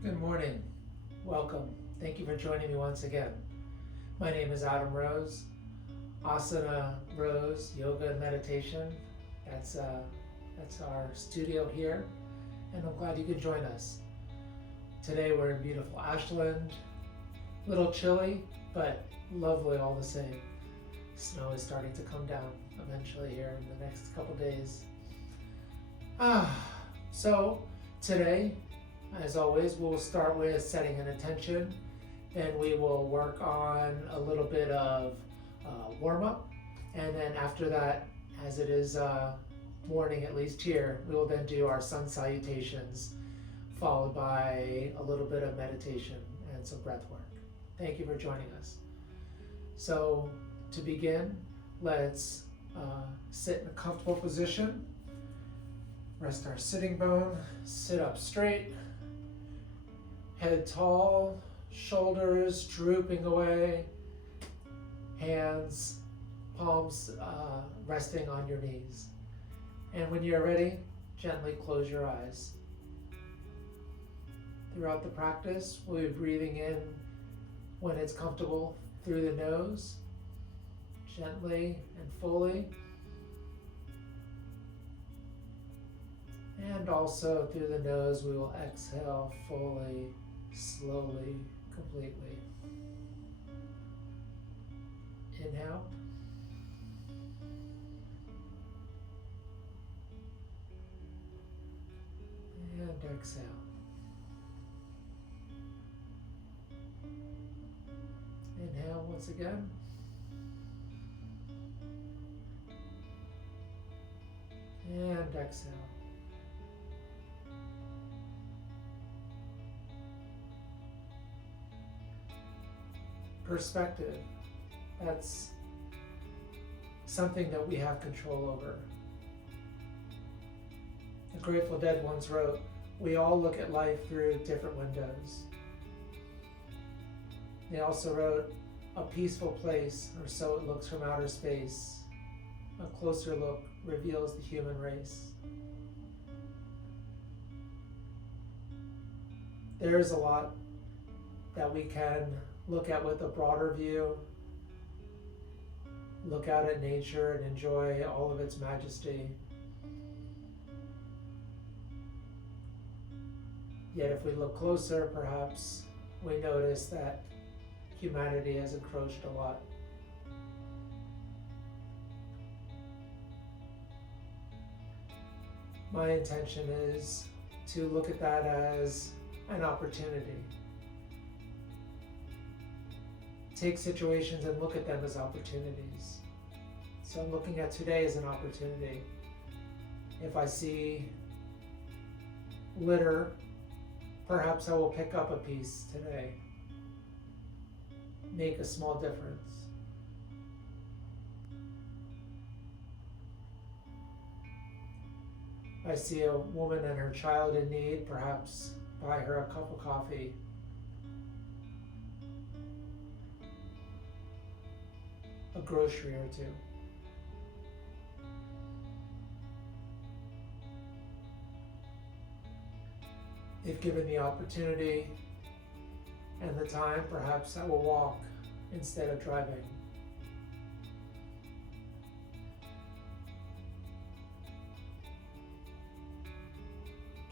Good morning. Welcome. Thank you for joining me once again. My name is Adam Rose. Asana Rose Yoga and Meditation. That's our studio here, and I'm glad you could join us. Today we're in beautiful Ashland. A little chilly, but lovely all the same. Snow is starting to come down eventually here in the next couple days. So today, as always, we'll start with setting an intention. Then we will work on a little bit of warm up. And then after that, as it is morning, at least here, we will then do our sun salutations, followed by a little bit of meditation and some breath work. Thank you for joining us. So to begin, let's sit in a comfortable position. Rest our sitting bone, sit up straight, head tall, shoulders drooping away, hands, palms resting on your knees. And when you're ready, gently close your eyes. Throughout the practice, we'll be breathing in when it's comfortable through the nose, gently and fully. And also through the nose, we will exhale fully, slowly, completely. Inhale. And exhale. Inhale once again. And exhale. Perspective. That's something that we have control over. The Grateful Dead once wrote, "We all look at life through different windows." They also wrote, "A peaceful place, or so it looks from outer space. A closer look reveals the human race." There is a lot that we can look at with a broader view, look out at nature and enjoy all of its majesty. Yet if we look closer, perhaps we notice that humanity has encroached a lot. My intention is to look at that as an opportunity. Take situations and look at them as opportunities. So I'm looking at today as an opportunity. If I see litter, perhaps I will pick up a piece today. Make a small difference. I see a woman and her child in need, perhaps buy her a cup of coffee. A grocery or two. If given the opportunity and the time, perhaps I will walk instead of driving.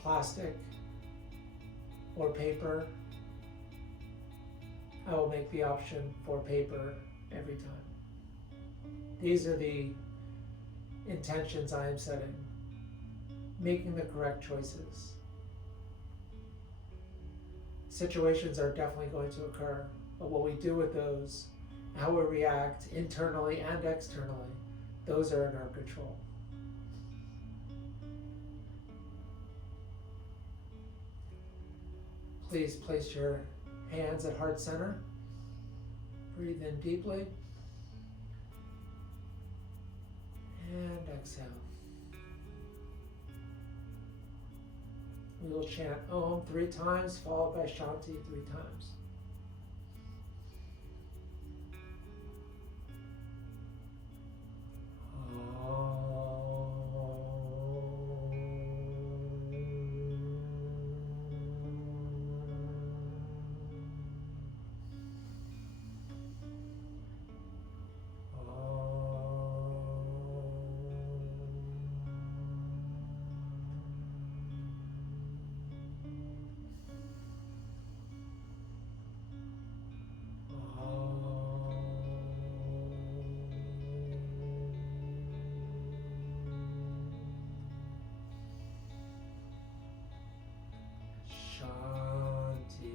Plastic or paper, I will make the option for paper every time. These are the intentions I am setting, making the correct choices. Situations are definitely going to occur, but what we do with those, how we react internally and externally, those are in our control. Please place your hands at heart center. Breathe in deeply. And exhale. We will chant Om 3 times, followed by Shanti 3 times. Shanti,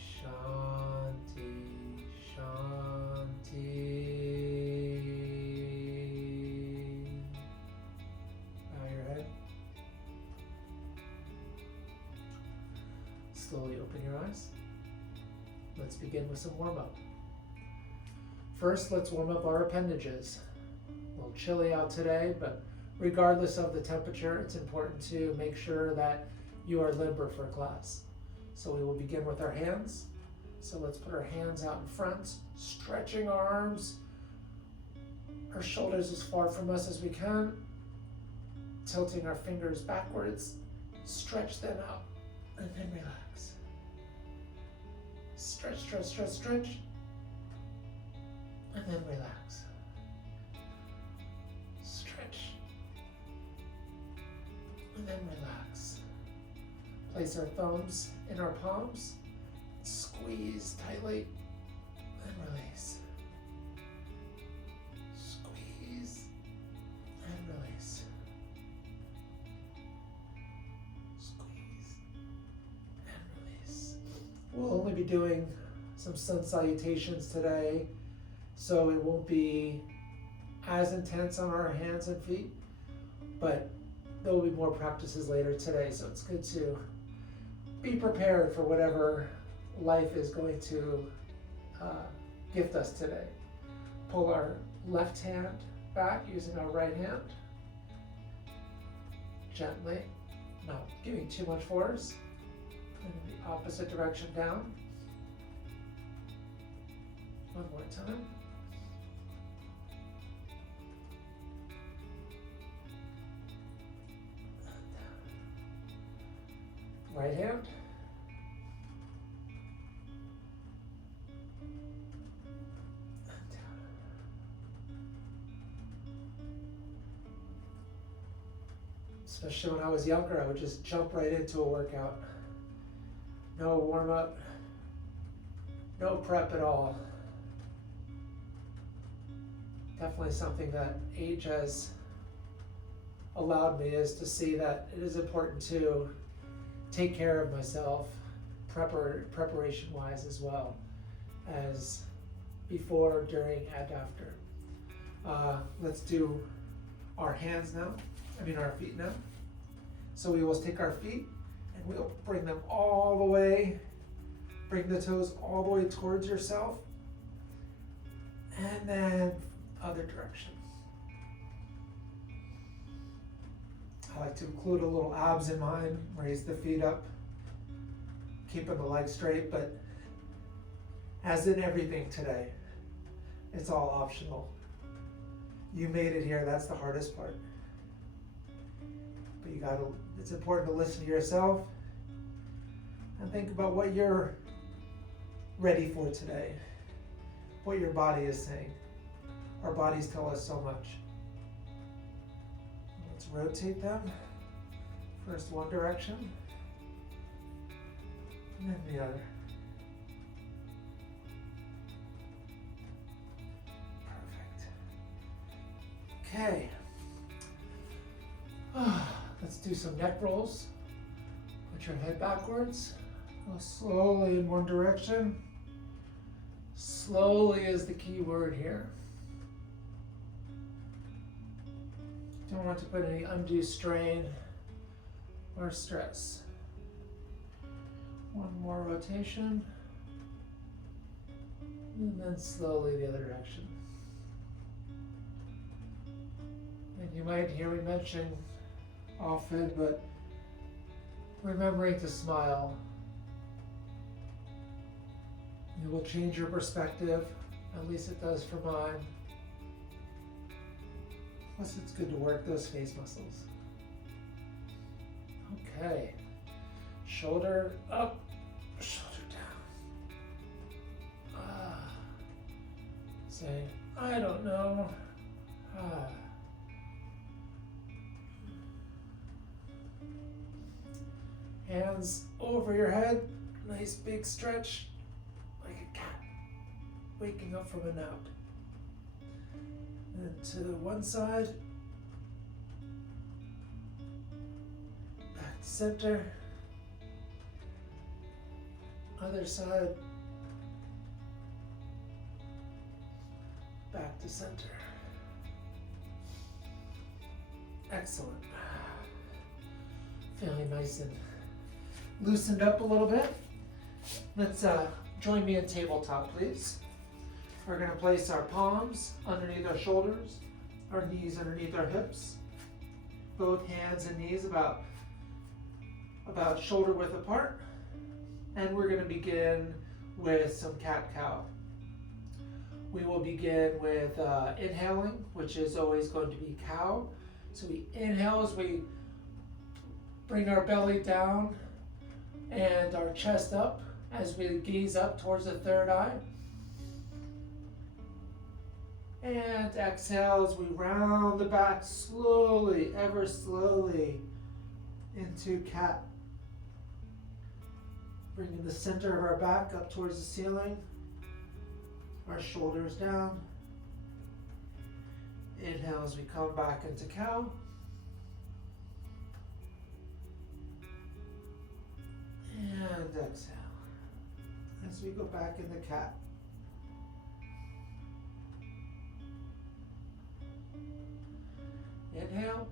Shanti, Shanti. Bow your head. Slowly open your eyes. Let's begin with some warm-up. First, let's warm up our appendages. A little chilly out today, but regardless of the temperature, it's important to make sure that you are limber for class. So we will begin with our hands. So let's put our hands out in front, stretching our arms, our shoulders as far from us as we can, tilting our fingers backwards, stretch them out, and then relax. Stretch, stretch, stretch, stretch, and then relax. Stretch, and then relax. Place our thumbs in our palms, squeeze tightly, and release. Squeeze, and release. Squeeze, and release. We'll only be doing some sun salutations today, so it won't be as intense on our hands and feet, but there will be more practices later today, so it's good to be prepared for whatever life is going to gift us today. Pull our left hand back using our right hand. Gently, not giving too much force. And in the opposite direction down. One more time. Right hand. And down. Especially when I was younger, I would just jump right into a workout. No warm up, no prep at all. Definitely something that age has allowed me is to see that it is important to take care of myself preparation wise as well as before, during, and after. Let's do our hands now, our feet now. So we will take our feet and we'll bring them all the way, bring the toes all the way towards yourself, and then other direction. I like to include a little abs in mine, raise the feet up, keeping the legs straight, but as in everything today, it's all optional. You made it here, that's the hardest part. But it's important to listen to yourself and think about what you're ready for today, what your body is saying. Our bodies tell us so much. Let's rotate them. First one direction, and then the other. Perfect. Okay. Let's do some neck rolls. Put your head backwards. Go slowly in one direction. Slowly is the key word here. Don't want to put any undue strain or stress. One more rotation. And then slowly the other direction. And you might hear me mention often, but remembering to smile. It will change your perspective, at least it does for mine. Plus it's good to work those face muscles. Okay, shoulder up, shoulder down. Say, I don't know. Hands over your head, nice big stretch, like a cat waking up from a nap. And to one side, back to center, Other side. Back to center. Excellent. Feeling nice and loosened up a little bit. Let's join me in tabletop, please. We're going to place our palms underneath our shoulders, our knees underneath our hips, both hands and knees about shoulder width apart. And we're going to begin with some cat-cow. We will begin with inhaling, which is always going to be cow. So we inhale as we bring our belly down and our chest up as we gaze up towards the third eye. And exhale as we round the back slowly, ever slowly, into cat. Bringing the center of our back up towards the ceiling, our shoulders down. Inhale as we come back into cow. And exhale as we go back into cat. Inhale.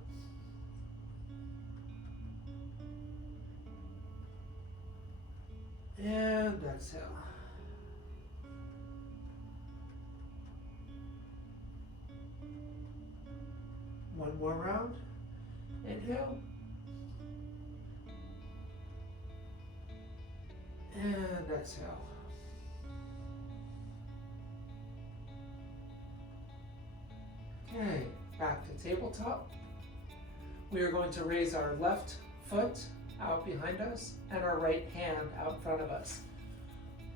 And exhale. One more round. Inhale. And exhale. Okay, back to tabletop. We are going to raise our left foot out behind us and our right hand out in front of us.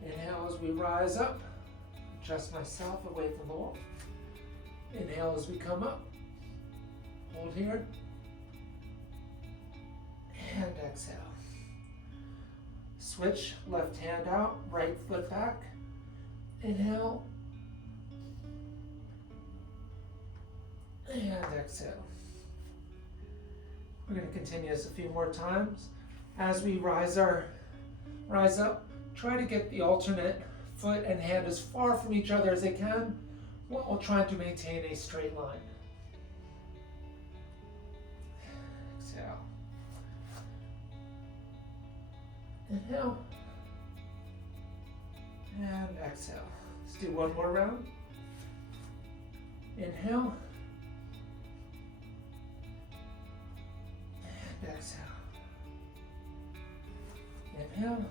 Inhale as we rise up. Adjust myself away from the wall. Inhale as we come up. Hold here. And exhale. Switch, left hand out, right foot back. Inhale. And exhale. We're going to continue this a few more times. As we rise up, try to get the alternate foot and hand as far from each other as they can while trying to maintain a straight line. Exhale. Inhale. And exhale. Let's do one more round. Inhale. And exhale. Inhale.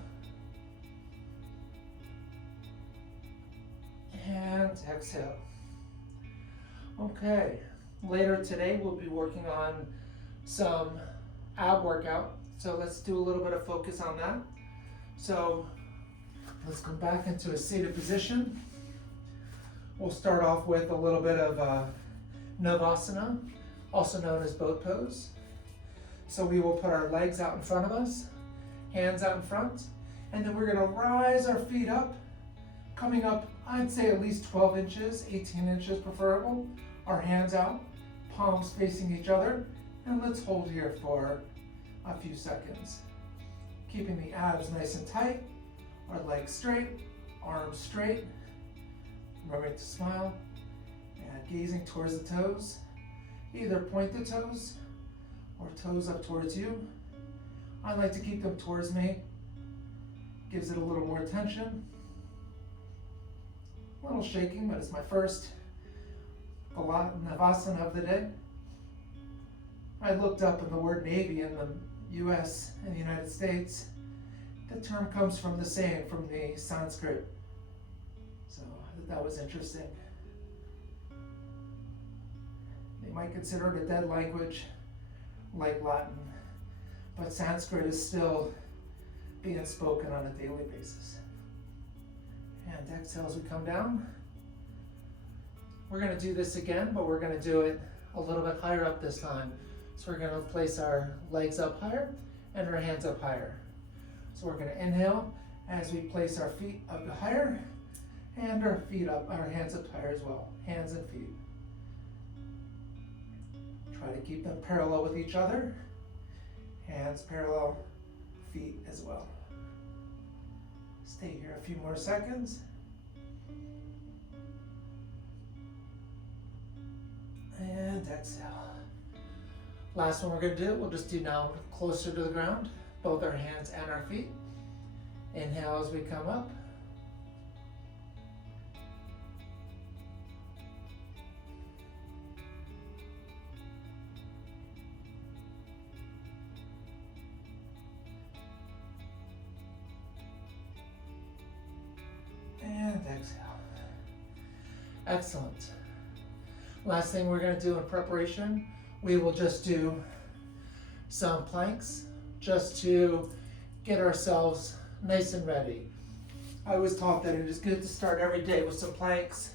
And exhale. Okay, later today we'll be working on some ab workout. So let's do a little bit of focus on that. So let's come back into a seated position. We'll start off with a little bit of Navasana, also known as boat pose. So we will put our legs out in front of us, hands out in front, and then we're going to rise our feet up, coming up, I'd say at least 12 inches, 18 inches preferable. Our hands out, palms facing each other, and let's hold here for a few seconds. Keeping the abs nice and tight, our legs straight, arms straight. Remembering to smile and gazing towards the toes. Either point the toes or toes up towards you. I like to keep them towards me. Gives it a little more tension. A little shaking, but it's my first Navasana of the day. I looked up in the word Navy in the US and the United States. The term comes from the Sanskrit. So I thought that was interesting. They might consider it a dead language like Latin, but Sanskrit is still being spoken on a daily basis. And exhale as we come down. We're going to do this again, but we're going to do it a little bit higher up this time. So we're going to place our legs up higher and our hands up higher. So we're going to inhale as we place our feet up higher and our feet up, our hands up higher as well, hands and feet. Try to keep them parallel with each other, hands parallel, feet as well. Stay here a few more seconds. And exhale. Last one we're going to do, we'll just do down closer to the ground, both our hands and our feet. Inhale as we come up. And exhale. Excellent. Last thing we're going to do in preparation, we will just do some planks just to get ourselves nice and ready. I was taught that it is good to start every day with some planks,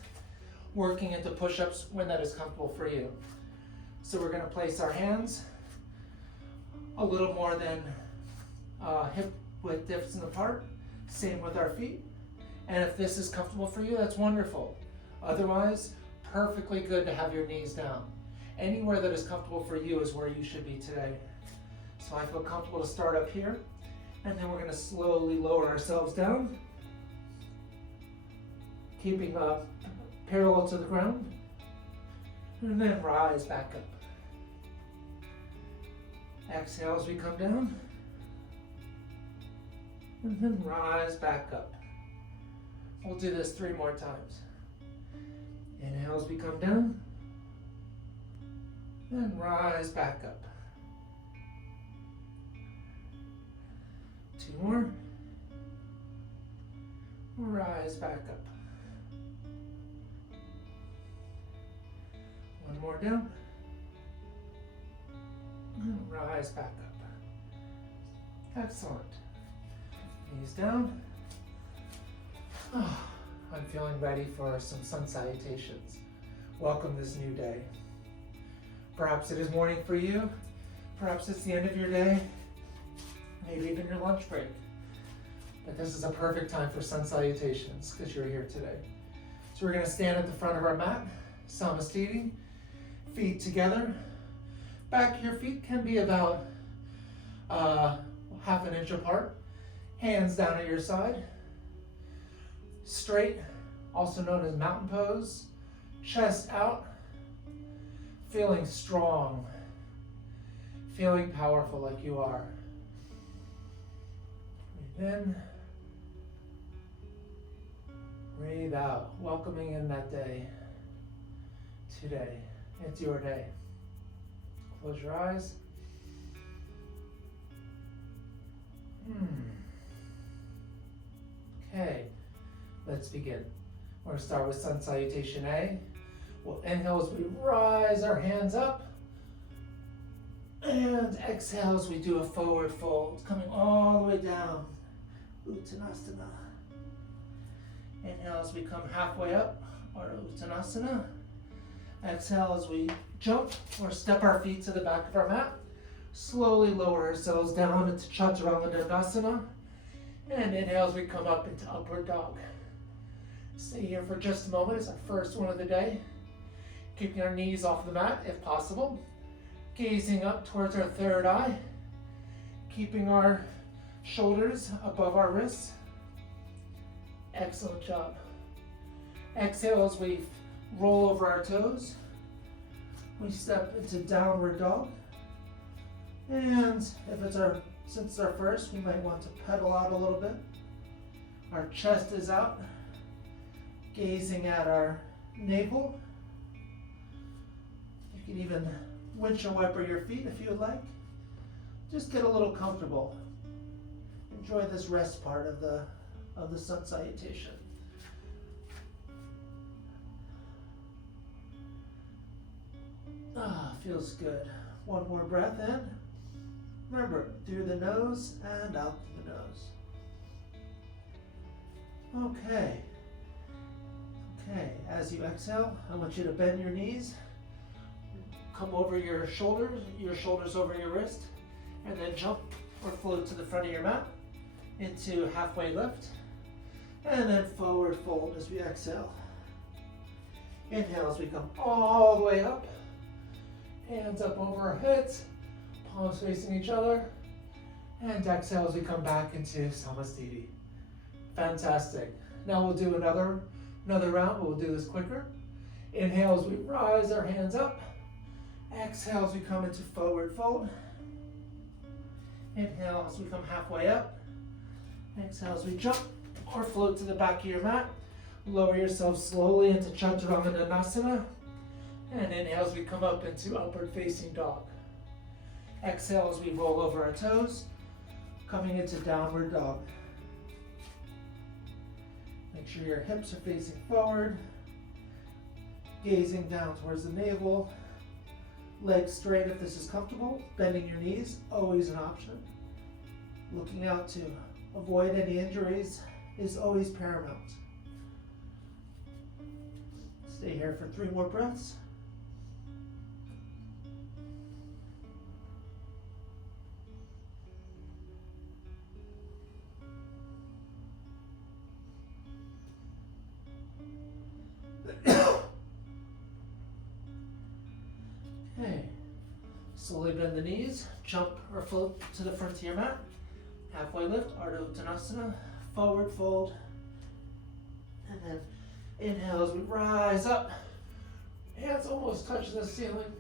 working into push-ups when that is comfortable for you. So we're going to place our hands a little more than hip width distance apart. Same with our feet. And if this is comfortable for you, that's wonderful. Otherwise, perfectly good to have your knees down. Anywhere that is comfortable for you is where you should be today. So I feel comfortable to start up here, and then we're going to slowly lower ourselves down, keeping up parallel to the ground, and then rise back up. Exhale as we come down, and then rise back up. We'll do this 3 more times. Inhale as we come down, and rise back up. 2 more. Rise back up. 1 more down. And rise back up. Excellent. Knees down. I'm feeling ready for some sun salutations. Welcome this new day. Perhaps it is morning for you. Perhaps it's the end of your day. Maybe even your lunch break. But this is a perfect time for sun salutations because you're here today. So we're going to stand at the front of our mat, Salutation, feet together. Back of your feet can be about half an inch apart. Hands down at your side. Straight, also known as mountain pose. Chest out. Feeling strong. Feeling powerful like you are. Breathe in. Breathe out. Welcoming in that day. Today. It's your day. Close your eyes. Okay, let's begin. We're going to start with Sun Salutation A. We'll inhale as we rise our hands up. And exhale as we do a forward fold, coming all the way down. Uttanasana. Inhale as we come halfway up, or Uttanasana. Exhale as we jump or step our feet to the back of our mat. Slowly lower ourselves down into Chaturanga Dandasana. And inhale as we come up into Upward Dog. Stay here for just a moment. It's our first one of the day. Keeping our knees off the mat if possible. Gazing up towards our third eye. Keeping our shoulders above our wrists. Excellent job. Exhale as we roll over our toes. We step into Downward Dog. And since it's our first, we might want to pedal out a little bit. Our chest is out, gazing at our navel. You can even windshield wiper your feet if you would like. Just get a little comfortable. Enjoy this rest part of the sun salutation. Feels good. One more breath in. Remember, through the nose and out through the nose. Okay. As you exhale, I want you to bend your knees. Come over your shoulders over your wrist, and then jump or float to the front of your mat into halfway lift, and then forward fold as we exhale. Inhale as we come all the way up. Hands up over our heads, palms facing each other, and exhale as we come back into Samasthiti. Fantastic. Now we'll do another round, but we'll do this quicker. Inhale as we rise our hands up. Exhale as we come into forward fold. Inhale as we come halfway up. Exhale as we jump or float to the back of your mat. Lower yourself slowly into Chaturanga Dandasana. And inhale as we come up into upward facing dog. Exhale as we roll over our toes, coming into downward dog. Make sure your hips are facing forward, gazing down towards the navel. Legs straight if this is comfortable. Bending your knees, always an option. Looking out to avoid any injuries is always paramount. Stay here for 3 more breaths. Okay, slowly bend the knees, jump or float to the front of your mat. Halfway lift, Ardha Uttanasana, forward fold. And then inhale as we rise up. Hands almost touch the ceiling.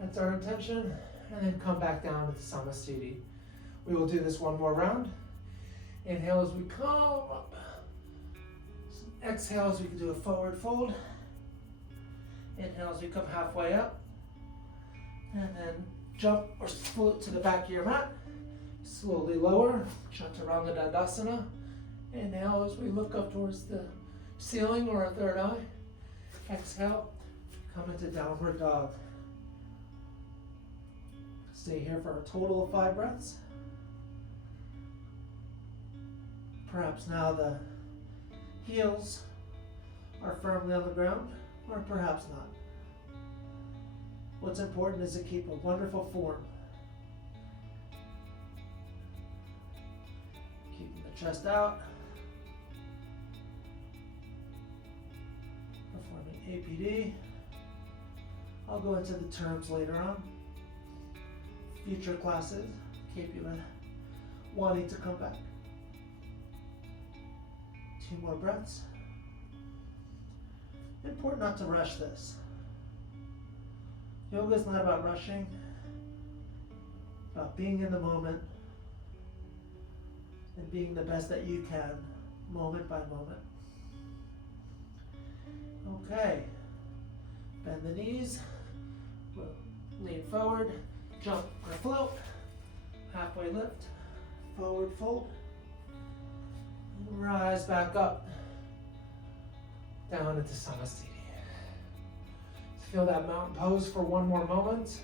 That's our intention. And then come back down with the Samasthiti. We will do this one more round. Inhale as we come up. Exhale as we can do a forward fold. Inhale as we come halfway up. And then jump or float to the back of your mat. Slowly lower, Chaturanga Dandasana. Inhale as we look up towards the ceiling or our third eye. Exhale, come into downward dog. Stay here for a total of 5 breaths. Perhaps now the heels are firmly on the ground, or perhaps not. What's important is to keep a wonderful form. Keeping the chest out. Performing APD. I'll go into the terms later on. Future classes, keep you wanting to come back. 2 more breaths. Important not to rush this. Yoga is not about rushing, about being in the moment and being the best that you can, moment by moment. Okay, bend the knees, lean forward, jump or float, halfway lift, forward fold, and rise back up, down into Samasthiti. Feel that mountain pose for 1 more moment,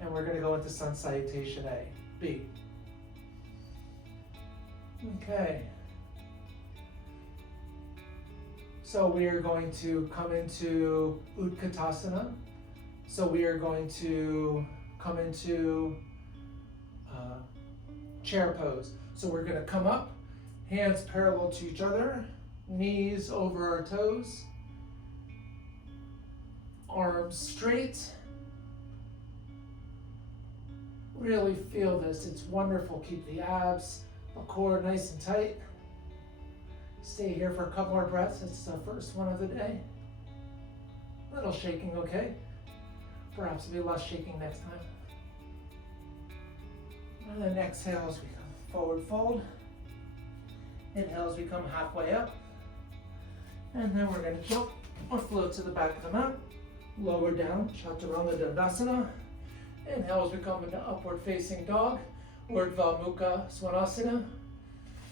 and we're going to go into Sun Salutation A, B. Okay. So we are going to come into Utkatasana. So we are going to come into chair pose. So we're going to come up, hands parallel to each other, knees over our toes, arms straight. Really feel this. It's wonderful. Keep the abs, the core nice and tight. Stay here for a couple more breaths. It's the first one of the day. A little shaking, okay? Perhaps it'll be less shaking next time. And then exhale as we come forward fold. Inhale as we come halfway up. And then we're going to jump or float to the back of the mat. Lower down, Chaturanga Dandasana. Inhale as we come into upward facing dog, Urdhva Mukha Svanasana.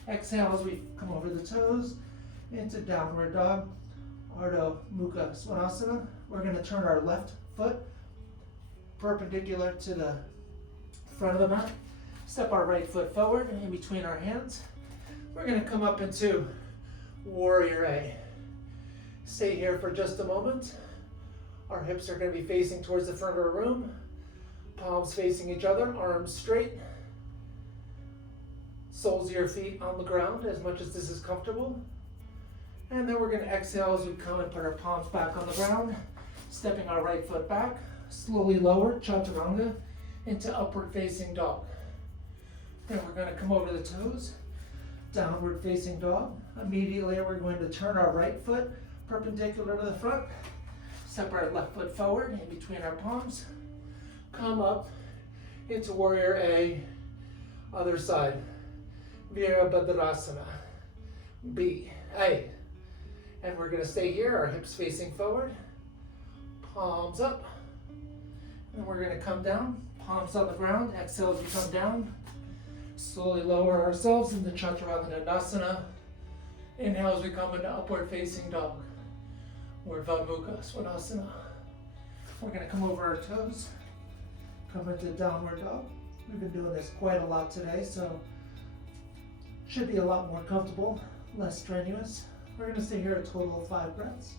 Exhale as we come over the toes into downward dog, Ardha Mukha Svanasana. We're going to turn our left foot perpendicular to the front of the mat. Step our right foot forward in between our hands. We're going to come up into Warrior A. Stay here for just a moment. Our hips are going to be facing towards the front of the room. Palms facing each other, arms straight. Soles of your feet on the ground as much as this is comfortable. And then we're going to exhale as we come and put our palms back on the ground. Stepping our right foot back. Slowly lower, Chaturanga, into upward facing dog. Then we're going to come over the toes. downward facing dog. Immediately we're going to turn our right foot perpendicular to the front, step our left foot forward in between our palms, come up into warrior A, other side, Virabhadrasana, B, A. And we're gonna stay here, our hips facing forward, palms up, and we're gonna come down, palms on the ground, exhale as we come down, slowly lower ourselves into Chaturanga. Inhale as we come into upward facing dog, Urdhva Mukha Svanasana. We're gonna come over our toes, come into downward dog. We've been doing this quite a lot today, so should be a lot more comfortable, less strenuous. We're gonna stay here a total of 5 breaths.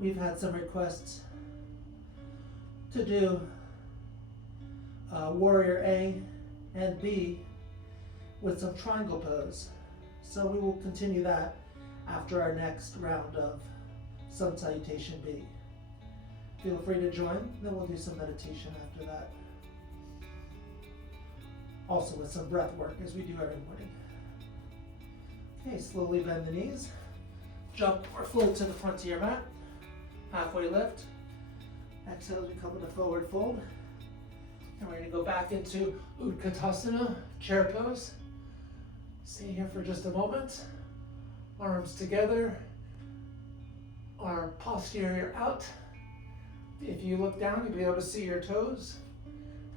We've had some requests to do warrior A and B with some triangle pose. So we will continue that after our next round of sun salutation B. Feel free to join, then we'll do some meditation after that. Also with some breath work as we do every morning. Okay, slowly bend the knees. Jump or float to the front of your mat. Halfway lift. Exhale as we come into forward fold. And we're going to go back into Utkatasana, chair pose. Stay here for just a moment. Arms together. Our posterior out. If you look down, you'll be able to see your toes.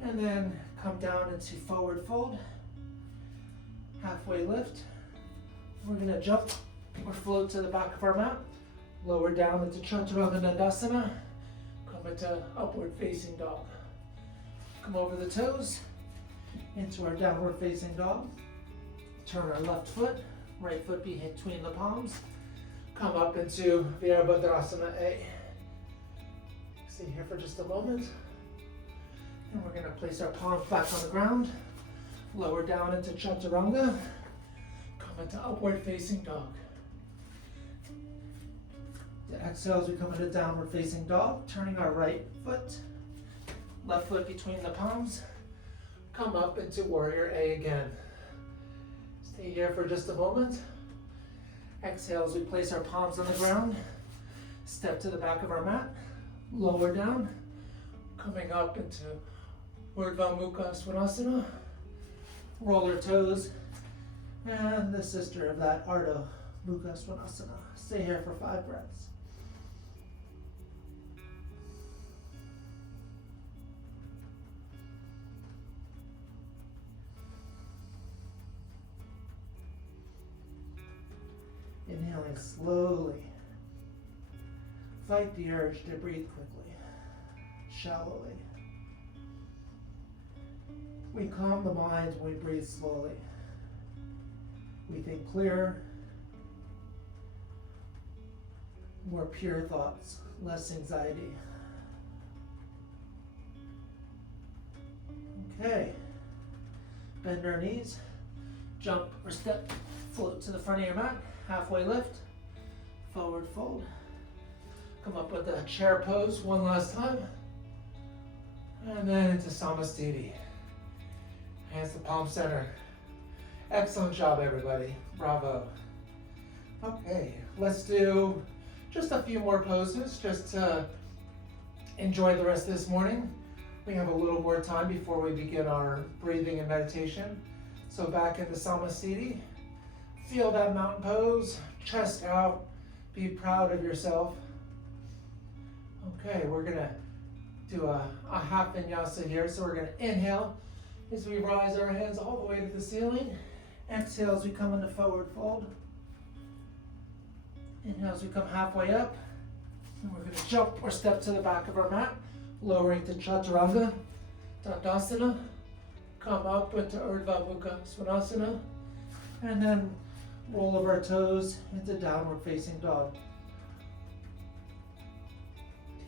And then come down into forward fold. Halfway lift. We're going to jump or float to the back of our mat. Lower down into Chaturanga. Come into upward facing dog. Come over the toes into our downward facing dog. Turn our left foot, right foot between the palms. Come up into Virabhadrasana A. Stay here for just a moment. And we're going to place our palms back on the ground. Lower down into Chaturanga. Come into upward facing dog. Exhale as we come into downward facing dog, turning our right foot, left foot between the palms, come up into warrior A again. Stay here for just a moment. Exhale as we place our palms on the ground, step to the back of our mat, lower down, coming up into Urdhva Mukha Svanasana, roll our toes, and the sister of that, Ardha Mukha Svanasana. Stay here for 5 breaths. Inhaling slowly. Fight the urge to breathe quickly, shallowly. We calm the mind when we breathe slowly. We think clearer, more pure thoughts, less anxiety. Okay. Bend our knees, jump or step, float to the front of your mat. Halfway lift, forward fold. Come up with a chair pose one last time. And then into Samasthiti. Hands to palm center. Excellent job, everybody. Bravo. Okay, let's do just a few more poses just to enjoy the rest of this morning. We have a little more time before we begin our breathing and meditation. So back into Samasthiti. Feel that mountain pose, chest out, be proud of yourself. Okay, we're gonna do a half vinyasa here. So we're gonna inhale as we rise our hands all the way to the ceiling. Exhale as we come into forward fold. Inhale as we come halfway up. And we're gonna jump or step to the back of our mat, lowering to Chaturanga, Dandasana. Come up into Urdhva Mukha Svanasana. And then roll over our toes into downward facing dog.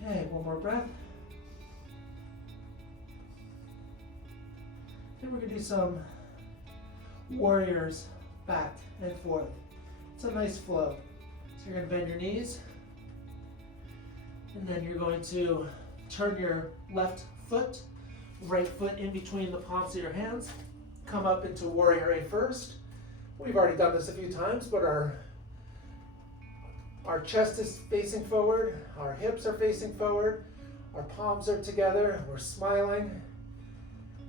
Okay, one more breath. Then we're gonna do some warriors back and forth. It's a nice flow. So you're gonna bend your knees, and then you're going to turn your left foot, right foot in between the palms of your hands. Come up into warrior A first. We've already done this a few times, but our chest is facing forward, our hips are facing forward, our palms are together, we're smiling.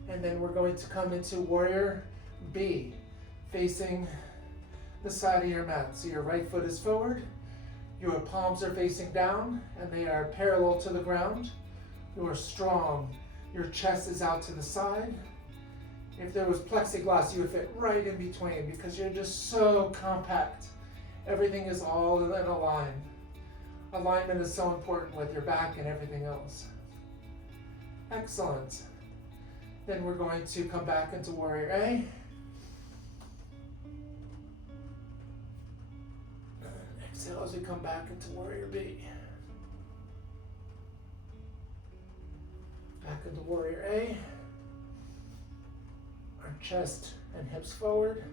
And then we're going to come into warrior B, facing the side of your mat. So your right foot is forward, your palms are facing down, and they are parallel to the ground. You are strong. Your chest is out to the side. If there was plexiglass, you would fit right in between because you're just so compact. Everything is all in a line. Alignment is so important with your back and everything else. Excellent. Then we're going to come back into warrior A. And exhale as we come back into warrior B. Back into warrior A. Our chest and hips forward.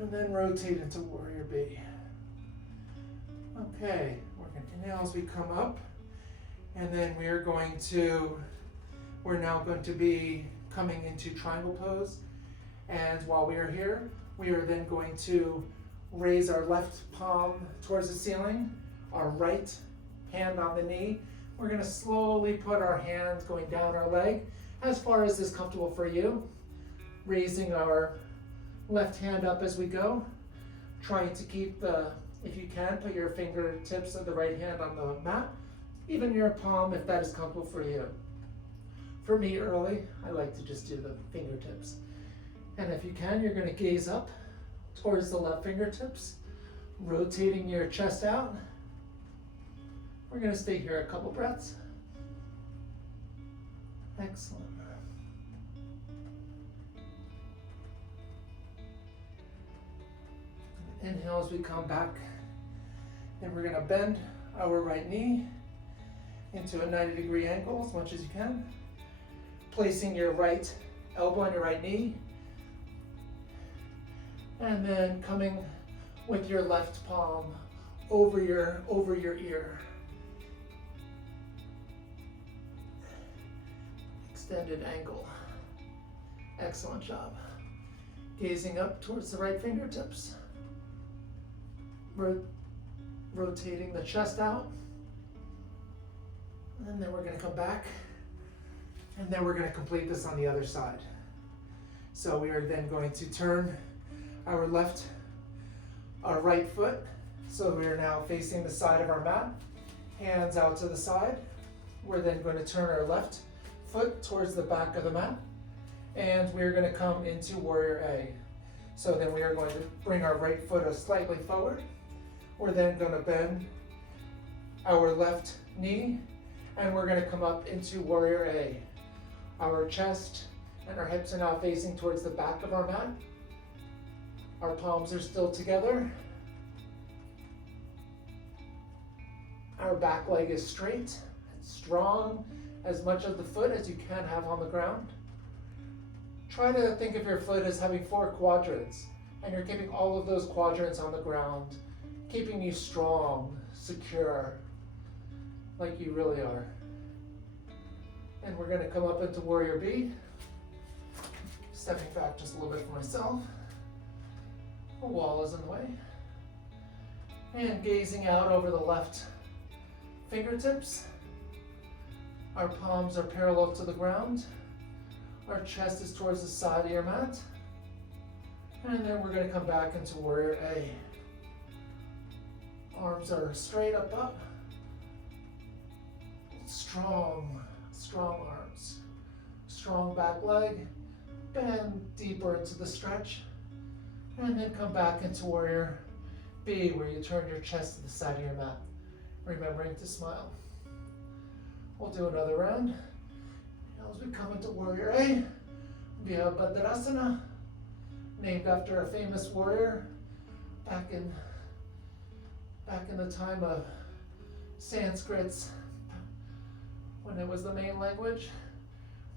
And then rotate into warrior B. Okay, we're going to inhale as we come up. And then we're now going to be coming into triangle pose. And while we are here, we are then going to raise our left palm towards the ceiling, our right hand on the knee. We're going to slowly put our hands going down our leg as far as is comfortable for you. Raising our left hand up as we go. Trying to keep if you can, put your fingertips of the right hand on the mat. Even your palm if that is comfortable for you. For me early, I like to just do the fingertips. And if you can, you're going to gaze up towards the left fingertips, rotating your chest out. We're going to stay here a couple breaths. Excellent. Inhale as we come back. And we're going to bend our right knee into a 90-degree angle as much as you can. Placing your right elbow on your right knee. And then coming with your left palm over your ear. Extended angle. Excellent job. Gazing up towards the right fingertips. Rotating the chest out. And then we're going to come back. And then we're going to complete this on the other side. So we are then going to turn our right foot. So we are now facing the side of our mat. Hands out to the side. We're then going to turn our left foot towards the back of the mat. And we're going to come into warrior A. So then we are going to bring our right foot slightly forward. We're then going to bend our left knee. And we're going to come up into warrior A. Our chest and our hips are now facing towards the back of our mat. Our palms are still together. Our back leg is straight and strong, as much of the foot as you can have on the ground. Try to think of your foot as having 4 quadrants, and you're keeping all of those quadrants on the ground, keeping you strong, secure, like you really are. And we're going to come up into warrior B. Stepping back just a little bit for myself. The wall is in the way. And gazing out over the left fingertips. Our palms are parallel to the ground. Our chest is towards the side of your mat. And then we're going to come back into warrior A. Arms are straight up. Strong arms. Strong back leg. Bend deeper into the stretch. And then come back into warrior B, where you turn your chest to the side of your mat. Remembering to smile. We'll do another round. As we come into warrior A, we have Asana, named after a famous warrior back in the time of Sanskrit's when it was the main language,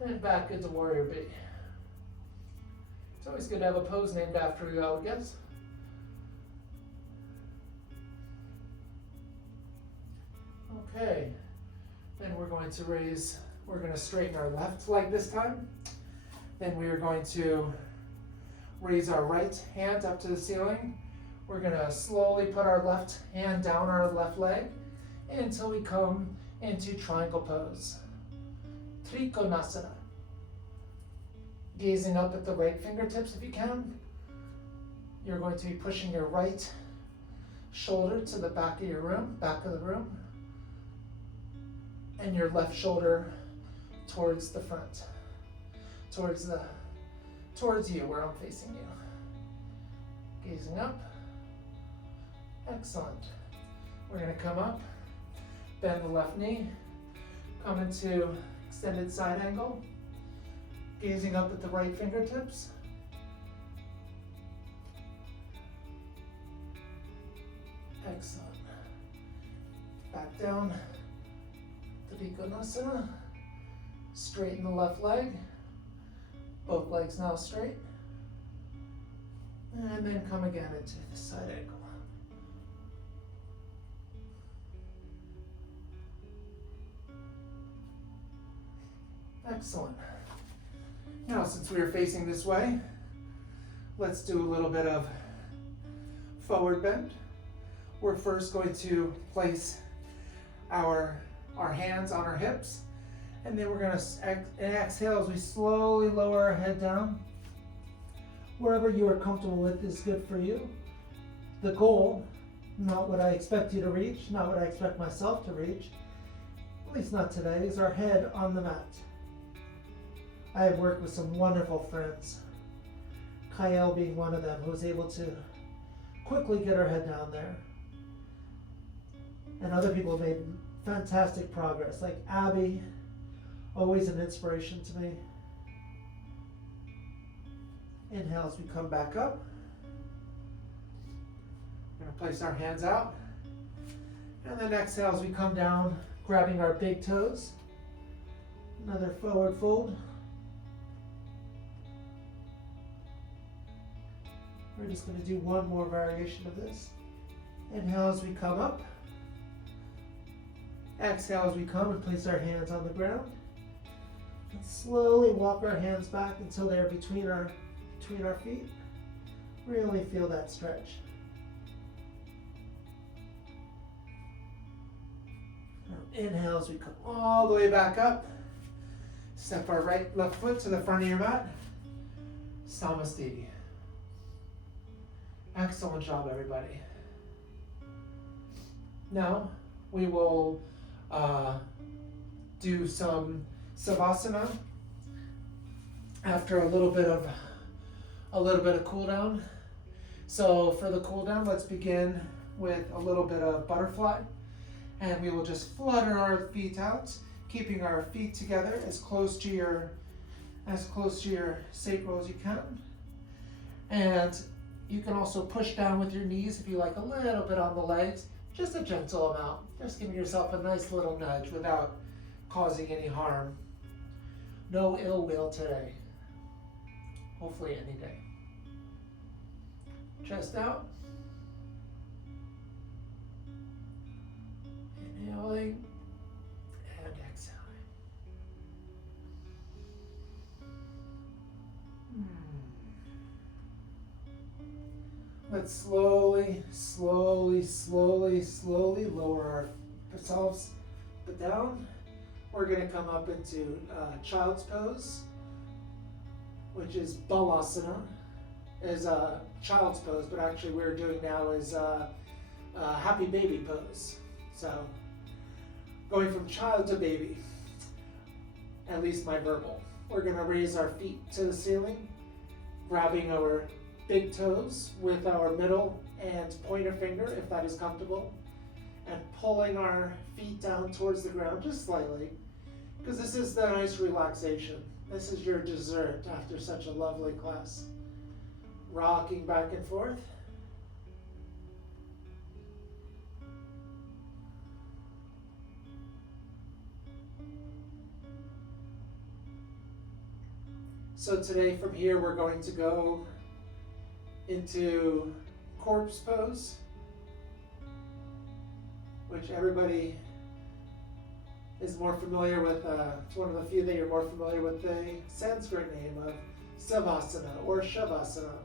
and back into warrior B. It's always good to have a pose named after you, I would guess. Okay, then we're going to straighten our left leg this time. Then we are going to raise our right hand up to the ceiling. We're going to slowly put our left hand down our left leg until we come into triangle pose. Trikonasana. Gazing up at the right fingertips if you can. You're going to be pushing your right shoulder to the back of the room, and your left shoulder towards the front, towards you where I'm facing you. Gazing up. Excellent. We're going to come up, bend the left knee, come into extended side angle, gazing up at the right fingertips. Excellent. Back down. Trikonasana. Straighten the left leg. Both legs now straight. And then come again into the side angle. Excellent. Now, since we are facing this way, let's do a little bit of forward bend. We're first going to place our hands on our hips, and then we're going to exhale as we slowly lower our head down. Wherever you are comfortable with is good for you. The goal, not what I expect you to reach, not what I expect myself to reach, at least not today, is our head on the mat. I have worked with some wonderful friends, Kyle being one of them, who was able to quickly get her head down there. And other people have made fantastic progress, like Abby, always an inspiration to me. Inhale as we come back up. We're going to place our hands out. And then exhale as we come down, grabbing our big toes. Another forward fold. We're just going to do one more variation of this. Inhale as we come up. Exhale as we come and place our hands on the ground. And slowly walk our hands back until they're between our feet. Really feel that stretch. Now inhale as we come all the way back up. Step our left foot to the front of your mat. Samastiti. Excellent job, everybody. Now we will do some savasana after a little bit of cool down. So for the cool down, let's begin with a little bit of butterfly, and we will just flutter our feet out, keeping our feet together as close to your sacral as you can. And you can also push down with your knees if you like, a little bit on the legs, just a gentle amount. Just giving yourself a nice little nudge without causing any harm. No ill will today. Hopefully any day. Chest out. Inhaling and exhaling. Let's slowly lower ourselves down. We're going to come up into child's pose, which is balasana. Is a child's pose, but actually we're doing now is happy baby pose. So going from child to baby, at least my verbal. We're going to raise our feet to the ceiling, grabbing our big toes with our middle and pointer finger, if that is comfortable, and pulling our feet down towards the ground just slightly, because this is the nice relaxation. This is your dessert after such a lovely class. Rocking back and forth. So today from here we're going to go into corpse pose, which everybody is more familiar with. It's one of the few that you're more familiar with the Sanskrit name of Savasana or Shavasana.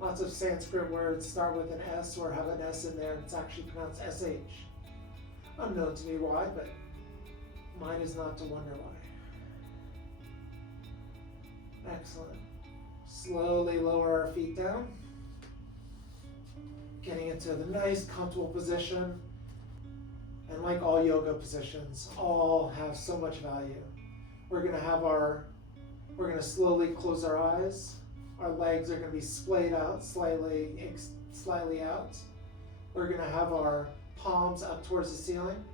Lots of Sanskrit words start with an S or have an S in there, and it's actually pronounced SH. Unknown to me why, but mine is not to wonder why. Excellent. Slowly lower our feet down, getting into the nice comfortable position. And like all yoga positions, all have so much value. We're gonna slowly close our eyes. Our legs are gonna be splayed out, slightly out. We're gonna have our palms up towards the ceiling.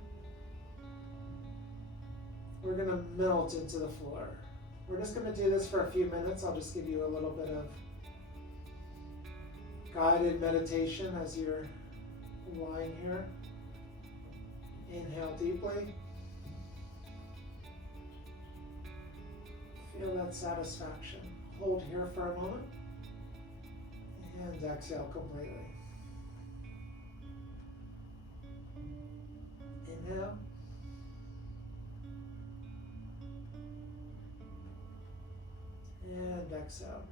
We're gonna melt into the floor. We're just gonna do this for a few minutes. I'll just give you a little bit of guided meditation as you're lying here. Inhale deeply. Feel that satisfaction. Hold here for a moment. And exhale completely. Inhale. And exhale.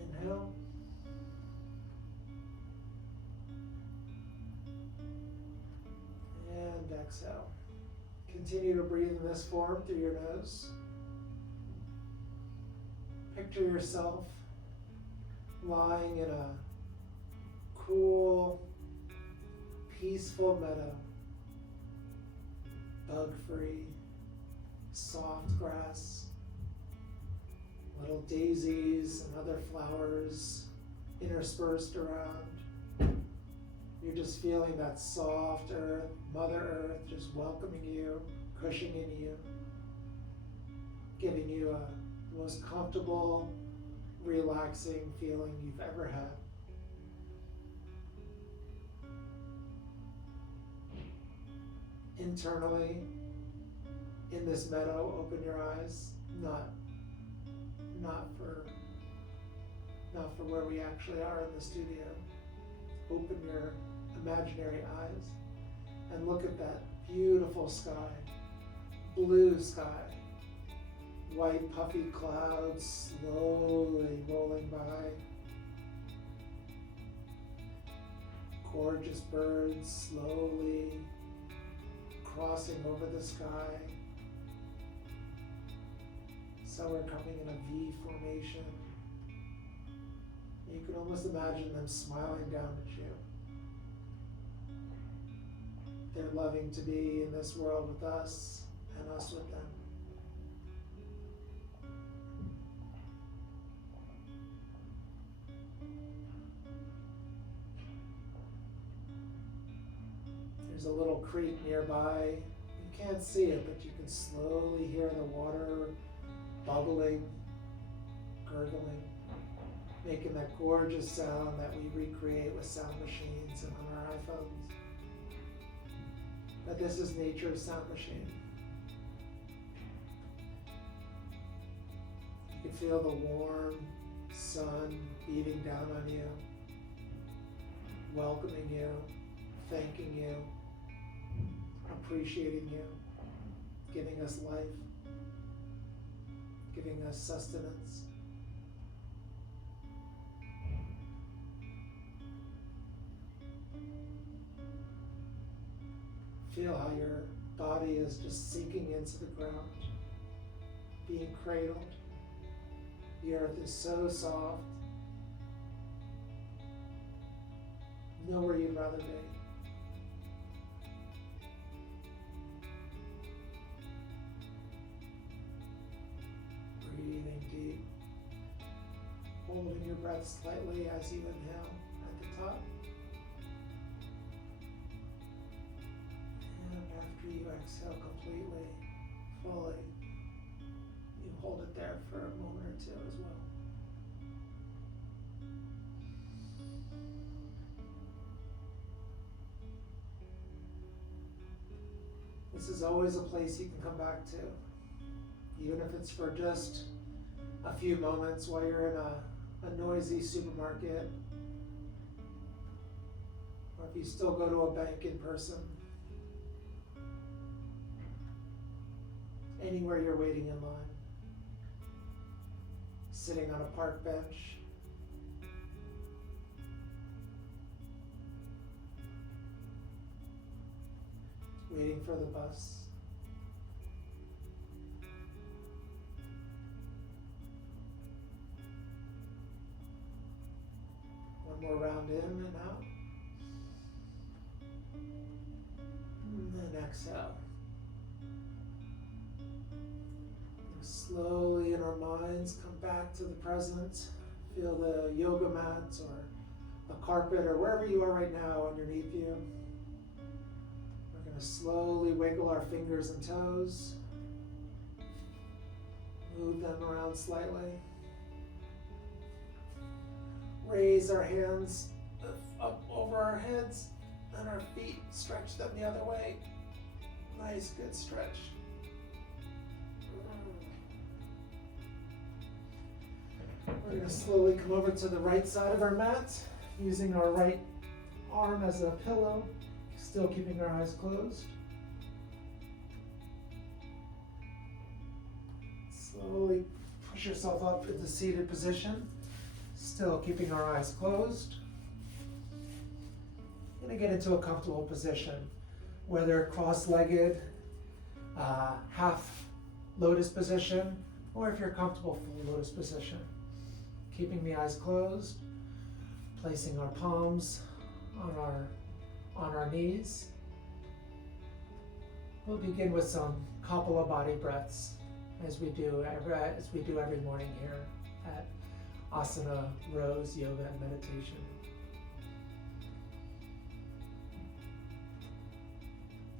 Inhale. And exhale. Continue to breathe in this form through your nose. Picture yourself lying in a cool, peaceful meadow. Bug-free, soft grass, little daisies and other flowers interspersed around. You're just feeling that soft earth, Mother Earth, just welcoming you, cushioning you, giving you the most comfortable, relaxing feeling you've ever had. Internally, in this meadow, open your eyes, not for where we actually are in the studio. Open your imaginary eyes and look at that beautiful sky, blue sky, white puffy clouds slowly rolling by, gorgeous birds slowly crossing over the sky. Some are coming in a V formation. You can almost imagine them smiling down at you. They're loving to be in this world with us and us with them. There's a little creek nearby. You can't see it, but you can slowly hear the water bubbling, gurgling, making that gorgeous sound that we recreate with sound machines and on our iPhones. But this is nature's sound machine. You can feel the warm sun beating down on you, welcoming you, thanking you, appreciating you, giving us life, giving us sustenance. Feel how your body is just sinking into the ground, being cradled. The earth is so soft. Know where you'd rather be. Breathing deep, holding your breath slightly as you inhale at the top. And after you exhale completely, fully, you hold it there for a moment or two as well. The This is always a place you can come back to, even if it's for just a few moments while you're in a noisy supermarket, or if you still go to a bank in person. Anywhere you're waiting in line, sitting on a park bench, waiting for the bus. One more round in and out. And then exhale. Slowly in our minds, come back to the present. Feel the yoga mat or a carpet or wherever you are right now underneath you. We're going to slowly wiggle our fingers and toes. Move them around slightly. Raise our hands up over our heads and our feet. Stretch them the other way. Nice, good stretch. We're going to slowly come over to the right side of our mat, using our right arm as a pillow, still keeping our eyes closed. Slowly push yourself up into seated position, still keeping our eyes closed. We're going to get into a comfortable position, whether cross-legged, half lotus position, or if you're comfortable, full lotus position. Keeping the eyes closed, placing our palms on our knees. We'll begin with some Kapalabhati breaths, as we do every morning here at Asana, Rose, Yoga, and Meditation.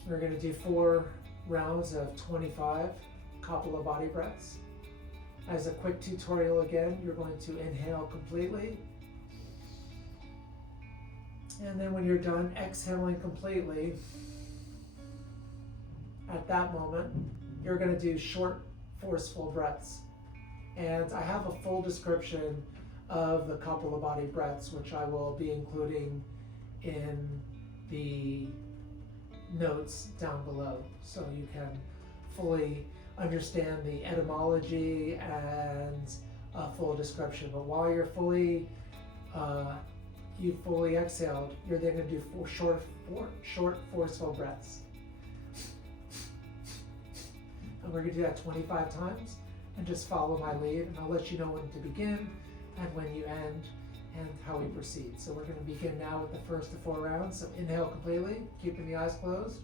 We're going to do 4 rounds of 25 Kapalabhati breaths. As a quick tutorial again, you're going to inhale completely. And then when you're done exhaling completely, at that moment, you're going to do short, forceful breaths. And I have a full description of the Kapalabhati breaths, which I will be including in the notes down below, so you can fully understand the etymology and a full description. But while you're you fully exhaled, you're then going to do 4 short, forceful breaths. And we're going to do that 25 times, and just follow my lead, and I'll let you know when to begin and when you end and how we proceed. So we're going to begin now with the first of 4 rounds. So inhale completely, keeping the eyes closed.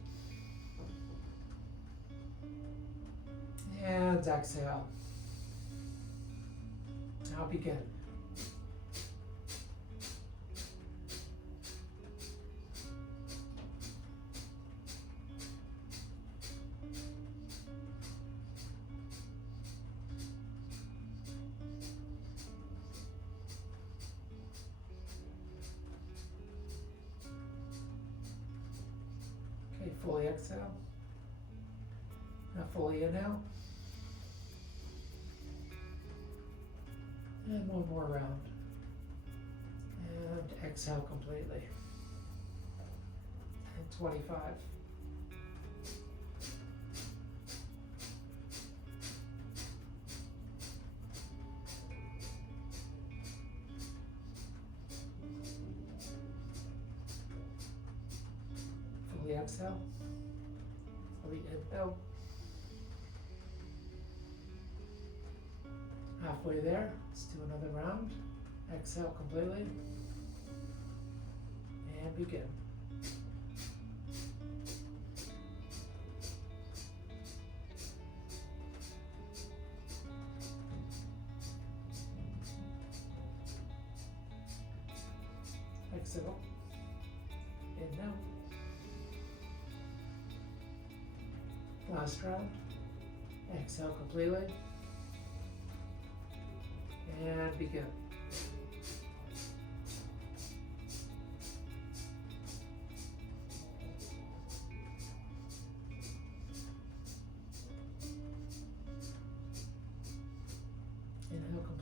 And exhale. Now begin. Okay, fully exhale. Now fully inhale. And one more round. And exhale completely. And 25. Fully exhale. Fully inhale. Halfway there. Let's do another round. Exhale completely. And begin. Exhale. Inhale. Last round. Exhale completely. And begin.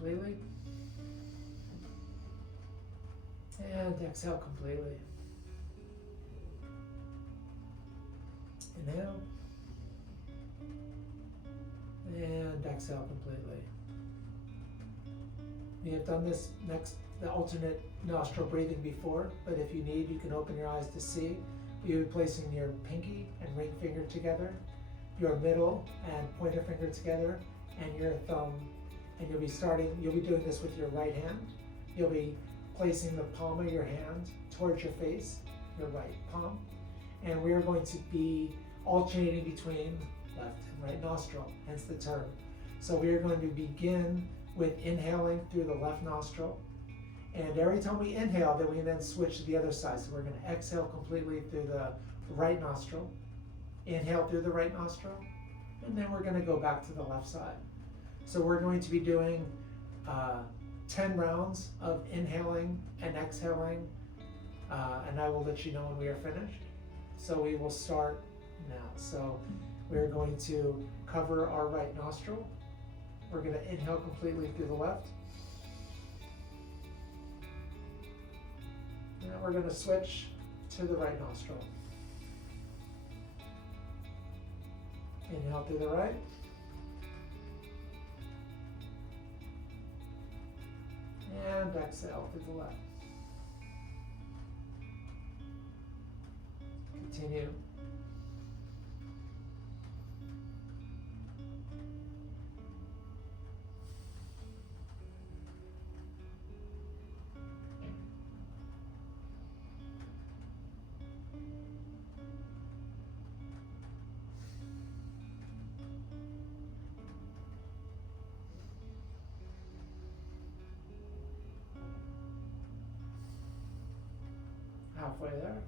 completely. And exhale completely. Inhale. And exhale completely. We have done this the alternate nostril breathing before, but if you need, you can open your eyes to see. You'll be placing your pinky and ring finger together, your middle and pointer finger together, and your thumb. And you'll be doing this with your right hand. You'll be placing the palm of your hand towards your face, your right palm. And we are going to be alternating between left and right nostril, hence the term. So we are going to begin with inhaling through the left nostril. And every time we inhale, then we then switch to the other side. So we're going to exhale completely through the right nostril, inhale through the right nostril, and then we're going to go back to the left side. So we're going to be doing 10 rounds of inhaling and exhaling, and I will let you know when we are finished. So we will start now. So we're going to cover our right nostril. We're going to inhale completely through the left. And then we're going to switch to the right nostril. Inhale through the right. And exhale through the left. Continue. Halfway there.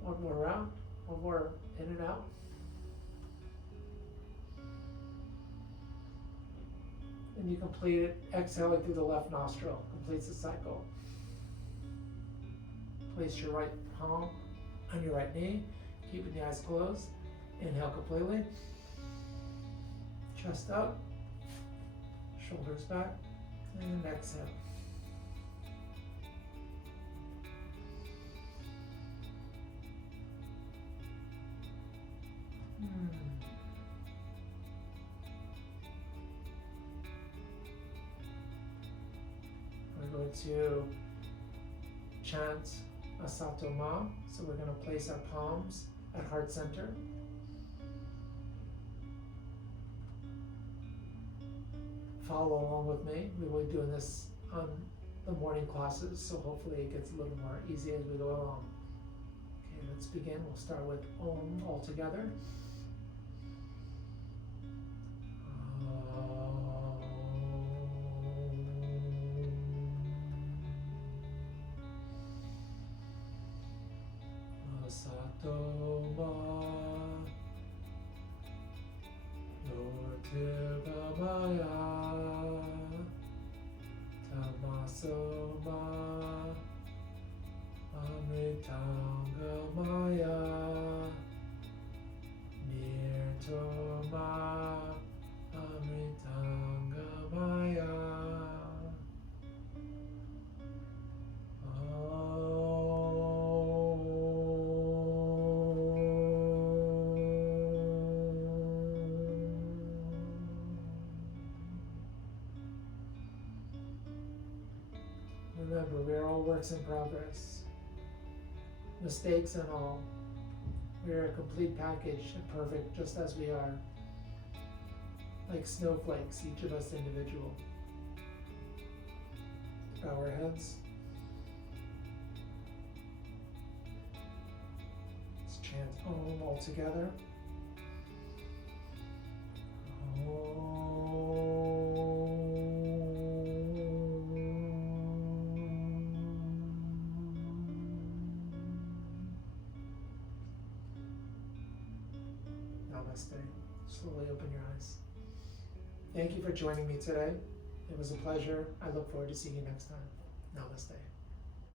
One more round, one more in and out. And you complete it exhaling through the left nostril, completes the cycle. Place your right palm on your right knee, keeping the eyes closed. Inhale completely. Chest up, shoulders back, and exhale. We're going to chant Asana. So we're going to place our palms at heart center. Follow along with me. We will be doing this on the morning classes, so hopefully it gets a little more easy as we go along. Okay, let's begin. We'll start with Om all together. Asatoma Yortirgamaya Tamasoma Amritangamaya Nirtoma Amritangamaya. Remember, we are all works in progress, mistakes and all. We are a complete package and perfect just as we are, like snowflakes, each of us individual. Bow our heads. Let's chant Om all together. Om. Namaste. Slowly open your eyes. Thank you for joining me today. It was a pleasure. I look forward to seeing you next time. Namaste.